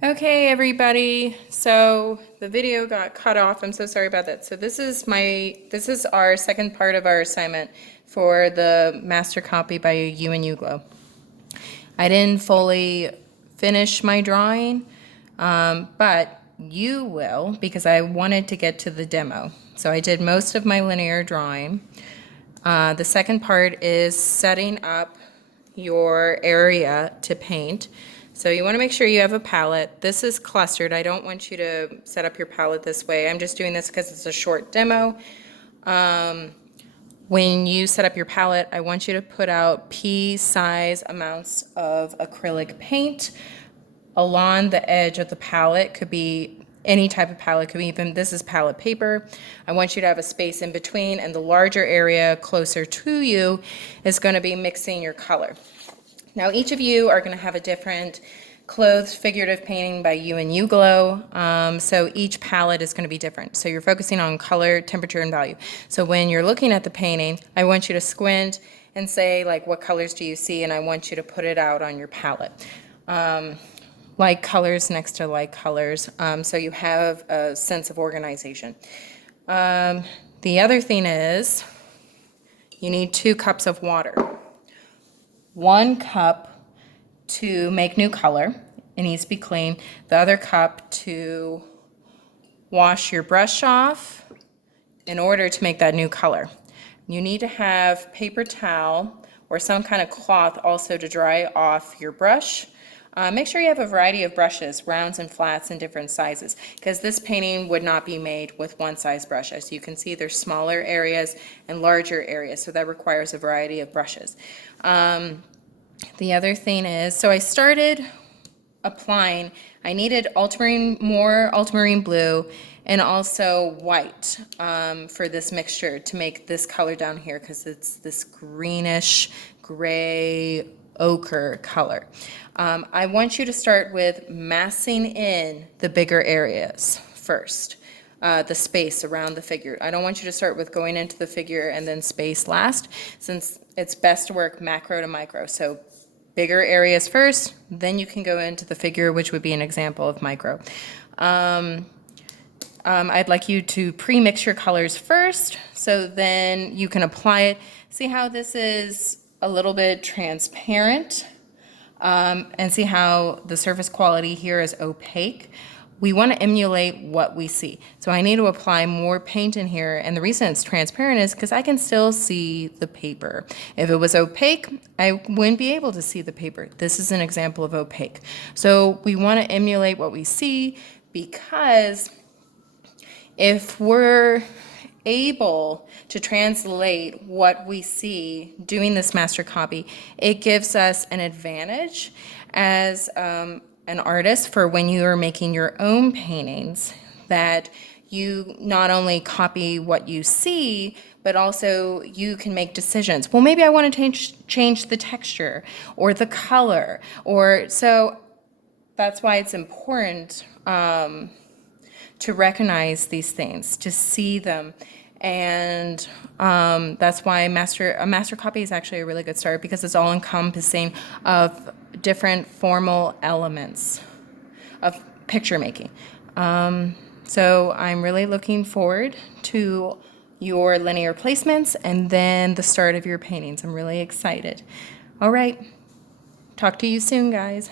Okay, everybody. So the video got cut off. I'm so sorry about that. So this is our second part of our assignment for the master copy by You and Uglow. I didn't fully finish my drawing, but you will because I wanted to get to the demo. So I did most of my linear drawing. The second part is setting up your area to paint. So you want to make sure you have a palette. This is clustered. I don't want you to set up your palette this way. I'm just doing this because it's a short demo. When you set up your palette, I want you to put out pea-size amounts of acrylic paint along the edge of the palette. Could be any type of palette, could be even, this is palette paper. I want you to have a space in between, and the larger area closer to you is going to be mixing your color. Now each of you are going to have a different clothes figurative painting by You and Uglow. So each palette is going to be different. So you're focusing on color, temperature, and value. So when you're looking at the painting, I want you to squint and say, like, what colors do you see? And I want you to put it out on your palette. Like colors next to like colors, so you have a sense of organization. The other thing is you need 2 cups of water. 1 cup to make new color. It needs to be clean. The other cup to wash your brush off in order to make that new color. You need to have paper towel or some kind of cloth also to dry off your brush. Make sure you have a variety of brushes, rounds and flats in different sizes, because this painting would not be made with one size brush. As you can see, there's smaller areas and larger areas, so that requires a variety of brushes. The other thing is, so I started applying, I needed more ultramarine blue and also white for this mixture to make this color down here, because it's this greenish gray ochre color. I want you to start with massing in the bigger areas first, the space around the figure. I don't want you to start with going into the figure and then space last, since it's best to work macro to micro. So bigger areas first, then you can go into the figure, which would be an example of micro. I'd like you to pre-mix your colors first, so then you can apply it. See how this is a little bit transparent, and see how the surface quality here is opaque. We want to emulate what we see. So I need to apply more paint in here, and the reason it's transparent is because I can still see the paper. If it was opaque, I wouldn't be able to see the paper. This is an example of opaque. So we want to emulate what we see, because if we're able to translate what we see doing this master copy, it gives us an advantage as an artist for when you are making your own paintings, that you not only copy what you see, but also you can make decisions. Well, maybe I want to change the texture or the color, or so that's why it's important to recognize these things, to see them. And that's why a master copy is actually a really good start, because it's all encompassing of different formal elements of picture making. So I'm really looking forward to your linear placements and then the start of your paintings. I'm really excited. All right, talk to you soon, guys.